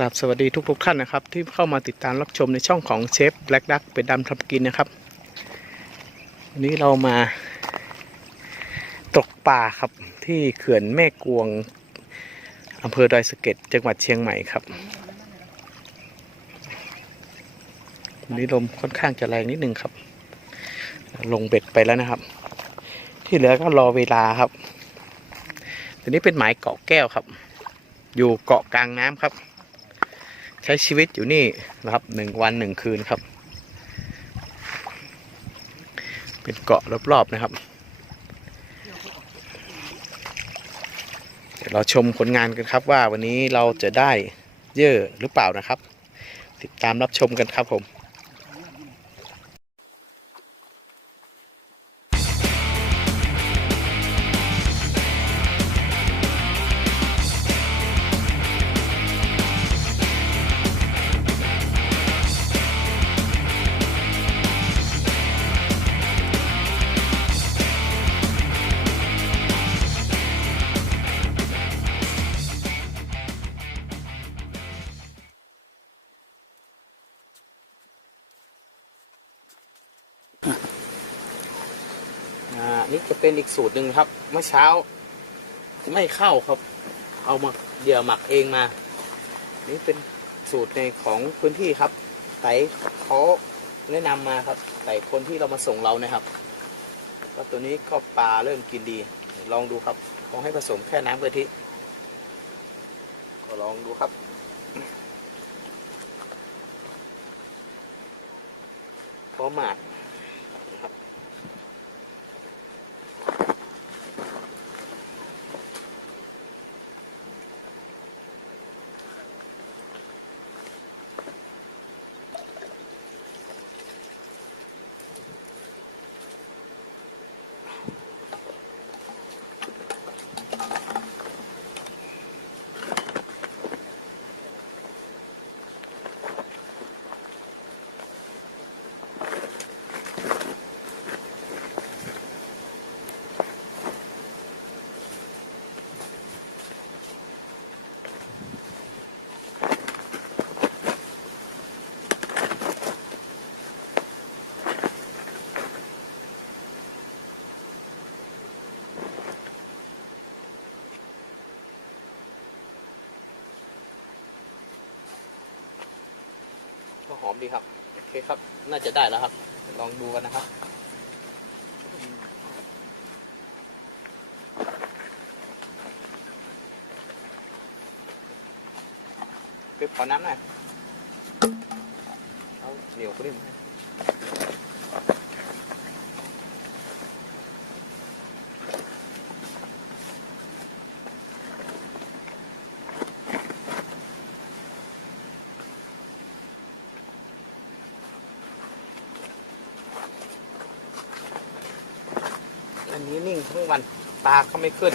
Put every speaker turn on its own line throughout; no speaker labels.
กราบสวัสดีทุกๆทท่านนะครับ ที่เข้ามาติดตามรับชมในช่องของเชฟแบล็กดักเป็ดดำทำกินนะครับวันนี้เรามาตกปลาครับที่เขื่อนแม่กวงอำเภอดอยสะเก็ดจังหวัดเชียงใหม่ครับวันนี้ลมค่อนข้างจะแรงนิดนึงครับ ลงเบ็ดไปแล้วนะครับ ที่เหลือก็รอเวลาครับตัวนี้เป็นหมายเกาะแก้วครับ อยู่เกาะกลางน้ำครับ ช้ชีวิตอยู่นี่นะครับหนึ่งวันหนึ่งคืนครับ เป็นเกาะรอบๆนะครับ เดี๋ยวเราชมผลงานกันครับว่าวันนี้เราจะได้เยอะหรือเปล่านะครับ ติดตามรับชมกันครับผม เป็นอีกสูตรหนึ่งครับ เมื่อเช้า ไม่เข้าครับ เอามาเหยื่อหมักเองมา นี่เป็นสูตรในของพื้นที่ครับไต่เขาแนะนำมาครับไต่คนที่เรามาส่งเรานะครับก็ตัวนี้ก็ปลาเริ่มกินดี ลองดูครับลองให้ผสมแค่น้ำกะทิก็ลองดูครับพอหมาก อมดีครับ โอเคครับ น่าจะได้แล้วครับ ลองดูกันนะครับเก็บขอน้ำหน่อยเอาเหนียวขึ้น อันนี้นิ่งทั้งวันปลาก็ไม่ขึ้น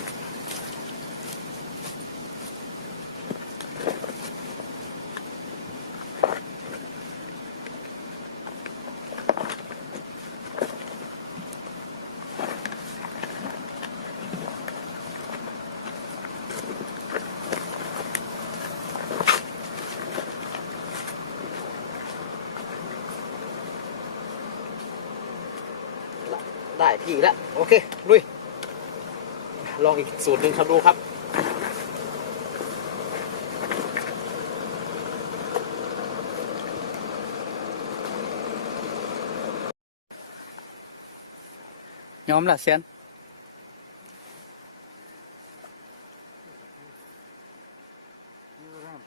ได้ที่แล้วโอเค องอีกสูตรหนึ่งครับดูครับ
nhóm là sen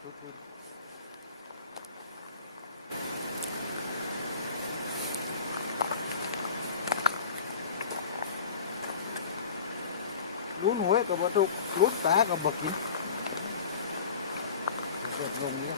ลุ้นุ้นหวยกับวัตถุลุ้นตากับบักกินเกิดลงเนี้ย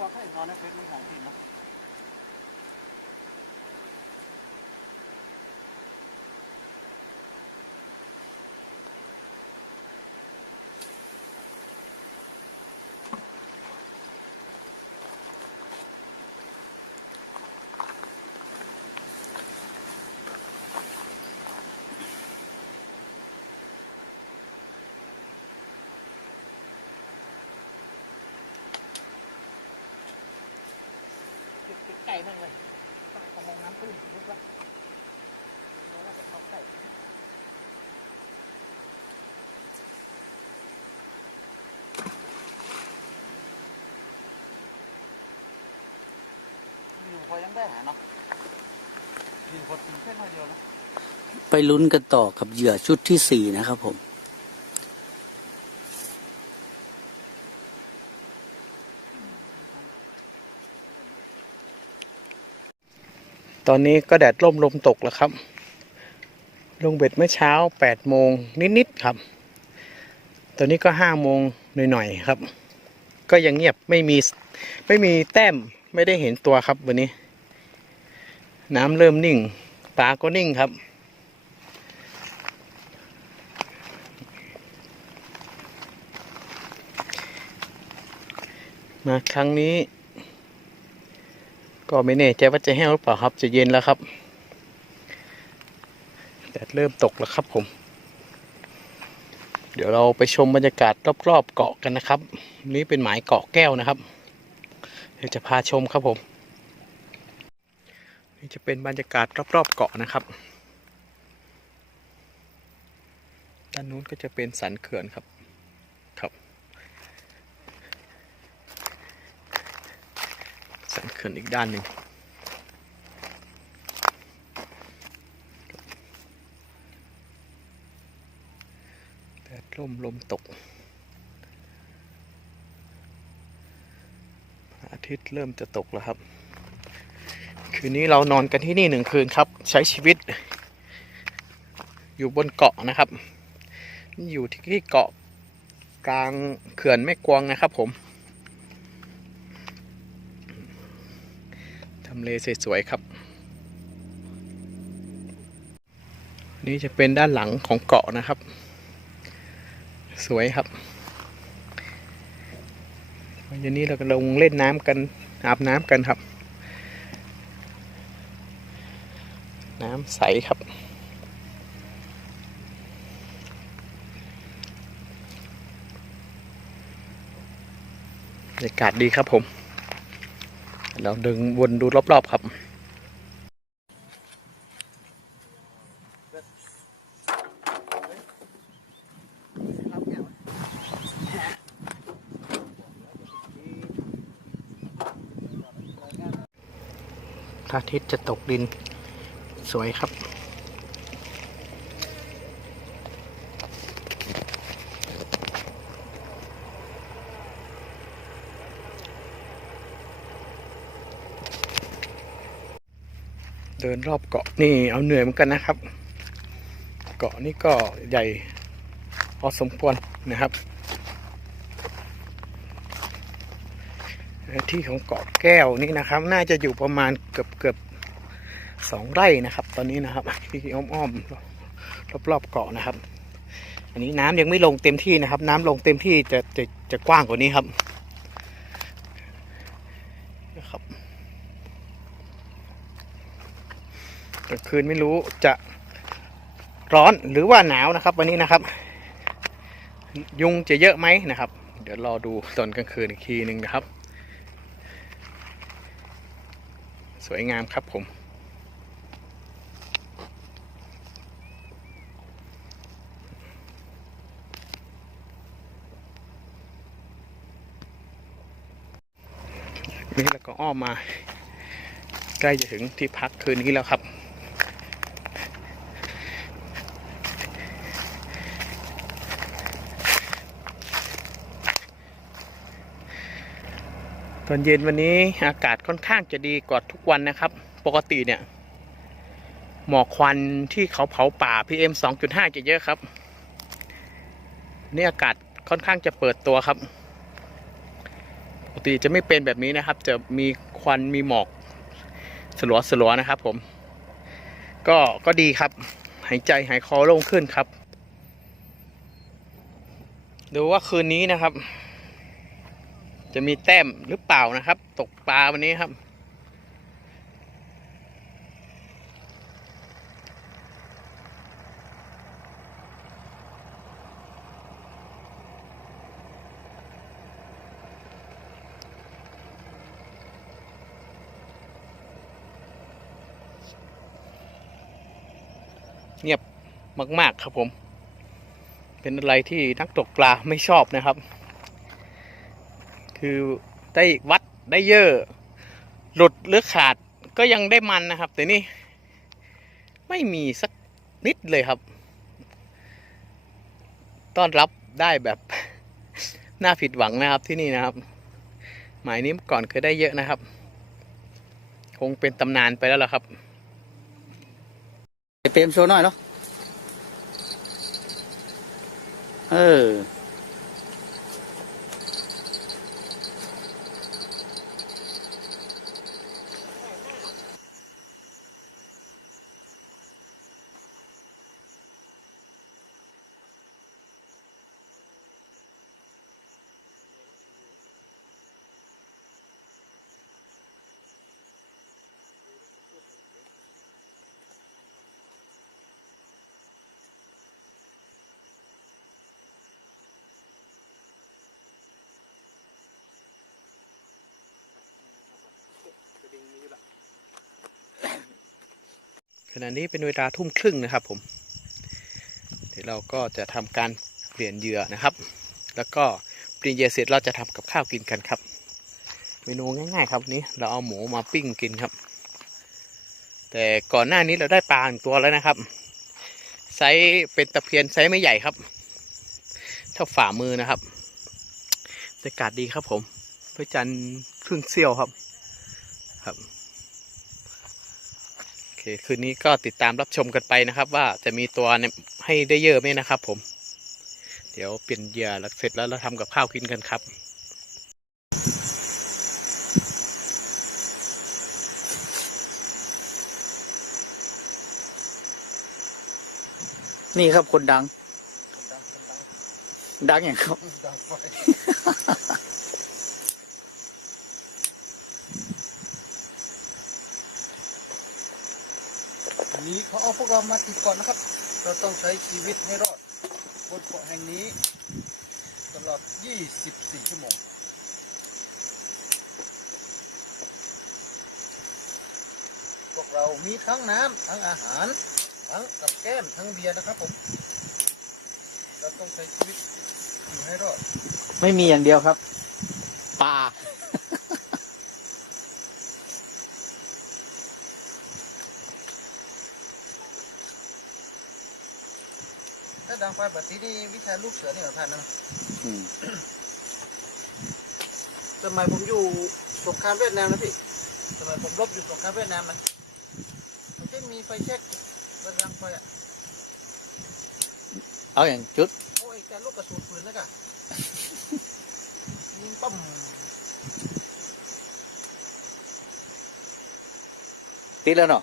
ว่าให้นอนในเพชรไม่ของจริงนะ
ก่มากเลยเอามองน้ำขึ้นลุกละเข้าใกล้อยู่พอยังได้หาเนาะอยู่พอตีแค่น้อยเดียวนะ
ไปลุ้นกันต่อกับเหยื่อชุดที่สี่นะครับผม
ตอนนี้ก็แดดร่มลมตกแล้วครับ ลงเบ็ดเมื่อเช้า8โมงนิดๆครับ ตอนนี้ก็5โมงหน่อยๆครับ ก็ยังเงียบไม่มีไม่มีแต้มไม่ได้เห็นตัวครับวันนี้ น้ำเริ่มนิ่งปลาก็นิ่งครับมาครั้งนี้ ก็ไม่แน่ใจว่าจะแห้งหรือเปล่าครับ จะเย็นแล้วครับแดดเริ่มตกแล้วครับผม เดี๋ยวเราไปชมบรรยากาศรอบๆเกาะกันนะครับ นี่เป็นหมายเกาะแก้วนะครับเดี๋ยวจะพาชมครับผม นี่จะเป็นบรรยากาศรอบๆเกาะนะครับ ด้านนู้นก็จะเป็นสันเขื่อนครับครับ สันเขื่อนอีกด้านหนึ่งแดดร่มลมตก อาทิตย์เริ่มจะตกแล้วครับ คืนนี้เรานอนกันที่นี่หนึ่งคืนครับ ใช้ชีวิต อยู่บนเกาะนะครับ อยู่ที่เกาะกลางเขื่อนแม่กวงนะครับผมำเลสวยๆครับ นี่จะเป็นด้านหลังของเกาะนะครับ สวยครับวันนี้เราก็ลงเล่นน้ำกันอาบน้ำกันครับ น้ำใสครับบรรยากาศดีครับผม เราดึงวนดูรอบๆครับพระอาทิตย์จะตกดินสวยครับ เดินรอบเกาะนี่เอาเหนื่อยเหมือนกันนะครับ เกาะนี่ก็ใหญ่พอสมควรนะครับ ที่ของเกาะแก้วนี่นะครับ น่าจะอยู่ประมาณเกือบเกือบสองไร่นะครับ ตอนนี้นะครับที่อ้อมอ้อมรอบรอบๆเกาะนะครับ อันนี้น้ำยังไม่ลงเต็มที่นะครับ น้ำลงเต็มที่จะจะจะกว้างกว่านี้ครับ กลางคืนไม่รู้จะร้อนหรือว่าหนาวนะครับ วันนี้นะครับ ยุงจะเยอะไหมนะครับ เดี๋ยวรอดูตอนกลางคืนอีกทีหนึ่งนะครับ สวยงามครับผมนี่เราก็อ้อมมา ใกล้จะถึงที่พักคืนนี้แล้วครับ ตอนเย็นวันนี้อากาศค่อนข้างจะดีกว่าทุกวันนะครับ ปกติเนี่ย หมอกควันที่เขาเผาป่า PM 2.5 จะเยอะครับ นี่อากาศค่อนข้างจะเปิดตัวครับ ปกติจะไม่เป็นแบบนี้นะครับ จะมีควันมีหมอกสลัวสลัวนะครับ ผม ก็ก็ดีครับ หายใจหายคอโล่งขึ้นครับดูว่าคืนนี้นะครับ จะมีแต้มหรือเปล่านะครับ ตกปลาวันนี้ครับ เงียบมาก ๆ ครับผม เป็นอะไรที่นักตกปลาไม่ชอบนะครับ คือได้วัดได้เยอะหลุดหรือขาดก็ยังได้มันนะครับ แต่นี่ไม่มีสักนิดเลยครับ ต้อนรับได้แบบน่าผิดหวังนะครับที่นี่นะครับ หมายนี้ก่อนเคยได้เยอะนะครับ คงเป็นตำนานไปแล้วล่ะครับ
เปรมโชว์หน่อยเนาะเออ
ขณะนี้เป็นเวลาทุ่มครึ่งนะครับผม เดี๋ยวเราก็จะทำการเปลี่ยนเหยื่อนะครับ แล้วก็เปลี่ยนเหยื่อเสร็จเราจะทำกับข้าวกินกันครับ เมนูง่ายๆครับวันนี้เราเอาหมูมาปิ้งกินครับ แต่ก่อนหน้านี้เราได้ปลาหนึ่งตัวแล้วนะครับไซส์เป็นตะเพียนไซส์ไม่ใหญ่ครับเท่าฝ่ามือนะครับบรรยากาศดีครับผมพระจันทร์ครึ่งเสี้ยวครับครับ เคคืนนี้ก็ติดตามรับชมกันไปนะครับ ว่าจะมีตัวให้ได้เยอะไหมนะครับ ผม เดี๋ยวเปลี่ยนเหยื่อแล้วเสร็จแล้วเราทำกับข้าวกินกันครับ
นี่ครับคนดัง ดังอย่างครับ
ดังไฟอั นนี้เขาเอาพวกเรามาติดก่อนนะครับ เราต้องใช้ชีวิตให้รอดบนเกาะแห่งนี้ ตลอด 24 ชั่วโมงพวกเรามีทั้งน้ำทั้งอาหาร ทั้งกับแก้มทั้งเบียร์นะครับผม เราต้องใช้ชีวิตอยู่ให้รอด
ไม่มีอย่างเดียวครับปลาา
ดังไฟแบบนี้นี่วิชาลูกเสือนี่เหรอท่านนะ
อืม
สมัยผมอยู่สงครามเวียดนามนะพี่สมัยผมรบอยู่สงครามเวียดนามนะมันจะมีไฟแช็กบนรังไฟอะ
เอาอย่างจุด
โอ้ยการลูกกระสุนปืนนะกะยิงปั๊ม
ติดแล้วเนาะ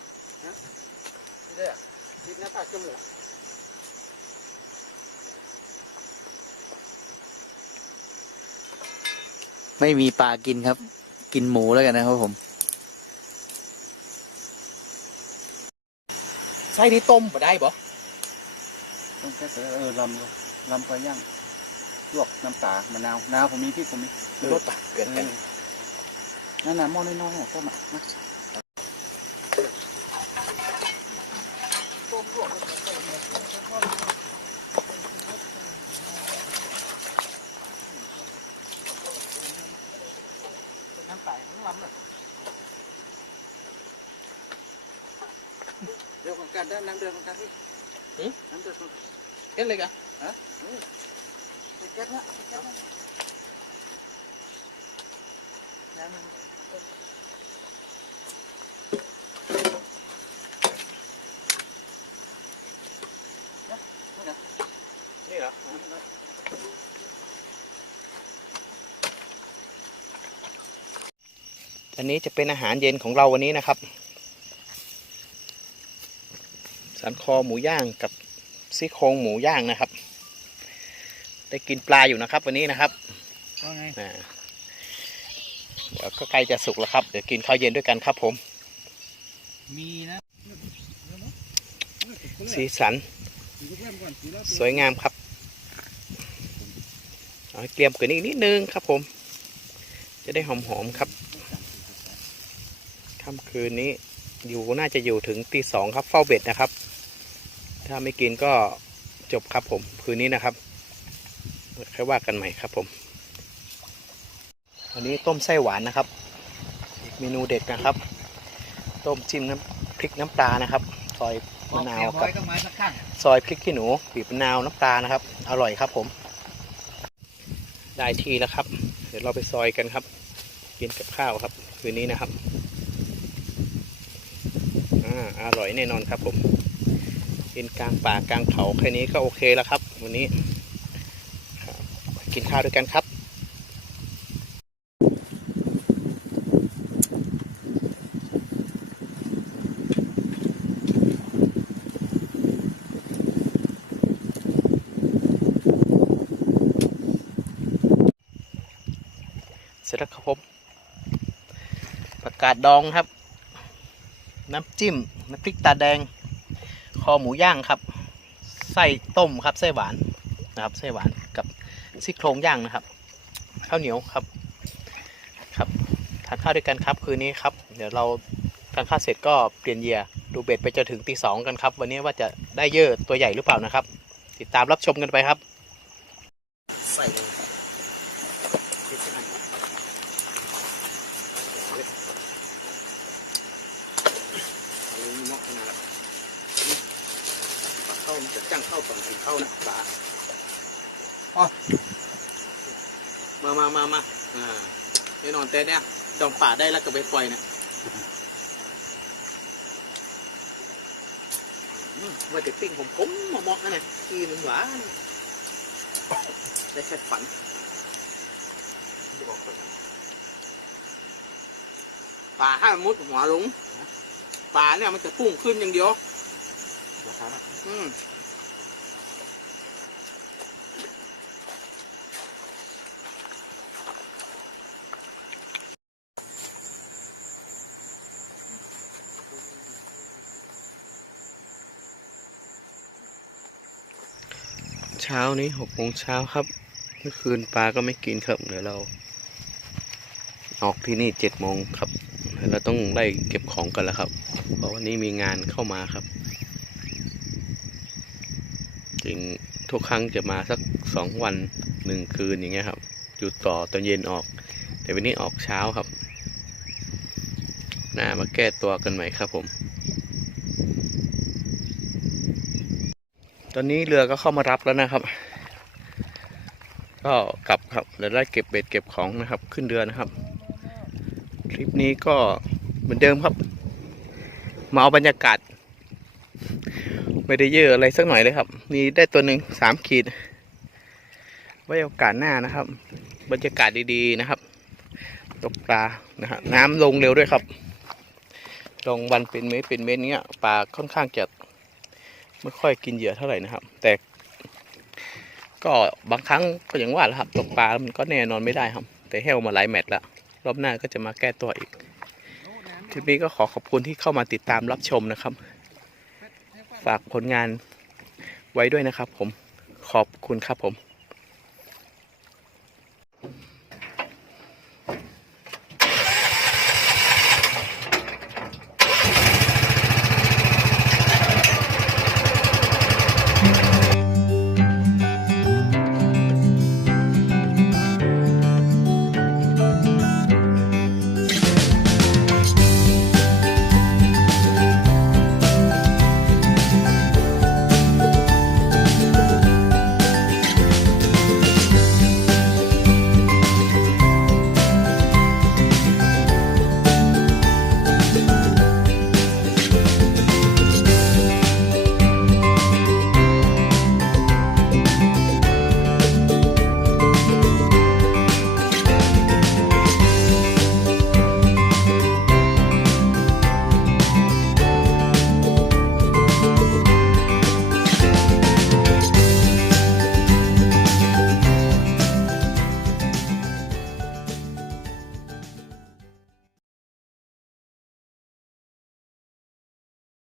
ที่ได้อะยิงหน้าตาจมูก
ไม่มีปลากินครับ กินหมูแล้วกันนะครับผม
ไส้นี้ต้มบ่ได้บ่
ต้องแค่เออลำลำไปย่างลวกน้ำตามะนาวมะนาวผมมีพี่ผมมี
รสตักเกินกัน
นั่นน่ะหม้อน้อยๆต้มอะนะ
น้ำตาทั้งลำเลยเดี๋ยวของการได้น้ำเดือดของการพี่น้ำเดือดของ
เอ็นเลยกะ
ใส่แก๊สนะใส่แก๊สนะน้ำมัน
นี่เหรอ อันนี้จะเป็นอาหารเย็นของเราวันนี้นะครับ สันคอหมูย่างกับซี่โครงหมูย่างนะครับ ได้กินปลาอยู่นะครับ วันนี้นะครับ
ว่าไง
อ่าเดี๋ยวก็ใกล้จะสุกแล้วครับ เดี๋ยวกินข้าวเย็นด้วยกันครับผม
มีนะ
สีสัน สวยงามครับเอาให้เกรียมกว่านี้นิดนึงครับผม จะได้หอมๆครับ ค่ำคืนนี้อยู่น่าจะอยู่ถึงตีสองครับเฝ้าเบ็ดนะครับ ถ้าไม่กินก็จบครับผม คืนนี้นะครับค่อยว่ากันใหม่ครับผมวันนี้ต้มไส้หวานนะครับอีกเมนูเด็ดนะครับ ต้มจิ้มน้ำพริกน้ำปลานะครับ ซอยมะนาวกั
บ
ซอยพริกขี้หนูบีบมะนาวน้ำปลานะครับ อร่อยครับผม ได้ทีแล้วครับ เดี๋ยวเราไปซอยกันครับ กินกับข้าวครับ คืนนี้นะครับาอร่อยแน่นอนครับผมกินกลางป่ากลางเขาแค่นี้ก็โอเคแล้วครับ วันนี้กินข้าวด้วยกันครับเสร็จแล้วครับผม ประกาศดองครับ น้ำจิ้มน้ำพริกตาแดง คอหมูย่างครับ ไส้ต้มครับไส้หวานนะครับไส้หวานกับซี่โครงย่างนะครับข้าวเหนียวครับครับทานข้าวด้วยกันครับคืนนี้ครับ เดี๋ยวเราทานข้าวเสร็จก็เปลี่ยนเหยื่อดูเบ็ดไปจนถึงตีสองกันครับ วันนี้ว่าจะได้เยอะตัวใหญ่หรือเปล่านะครับ ติดตามรับชมกันไปครับ ใส่เลย เข้าจะจ้างเข้าก่อนถึงเข้านะฝา
อ๋อ
มามามามาอ่าแน่นอนแต่เนี่ยจองป่าได้แล้วก็ไปปล่อยนะว่าแต่ปิ้งผมผมมามอกนั่นนะกีมันหวานได้แค่ฝันป่าถ้ามุดหัวลงป่าเนี่ยมันจะพุ่งขึ้นอย่างเดียว อืมเช้านี้หกโมงเช้าครับเมื่อคืนปลาก็ไม่กินครับเดี๋ยวเรา ออกที่นี่เจ็ดโมงครับเดี๋ยวเราต้องไล่เก็บของกันแล้วครับ เพราะวันนี้มีงานเข้ามาครับ จริงทุกครั้งจะมาสักสองวันหนึ่งคืนอย่างเงี้ยครับหยุดต่อตอนเย็นออก แต่วันนี้ออกเช้าครับน่ามาแก้ตัวกันใหม่ครับผม ตอนนี้เรือก็เข้ามารับแล้วนะครับ ก็กลับครับเดี๋ยวได้เก็บเบ็ดเก็บของนะครับ ขึ้นเรือนะครับ คลิปนี้ก็เหมือนเดิมครับ มาเอาบรรยากาศ ไม่ได้เยอะอะไรสักหน่อยเลยครับมีได้ตัวหนึ่งสามขีด ไว้โอกาสหน้านะครับ บรรยากาศดีๆนะครับ ตกปลานะฮะน้ำลงเร็วด้วยครับ ลงวันเป็นเมตรเป็นเมตรเนี้ยปลาค่อนข้างจะไม่ค่อยกินเหยื่อเท่าไหร่นะครับ แต่ก็บางครั้งก็อย่างว่าแหละครับ ตกปลามันก็แน่นอนไม่ได้ครับ แต่แห้วมาหลายแมตช์แล้วรอบหน้าก็จะมาแก้ตัวอีกคลิปนี้ก็ขอขอบคุณที่เข้ามาติดตามรับชมนะครับ ฝากผลงานไว้ด้วยนะครับผมขอบคุณครับผม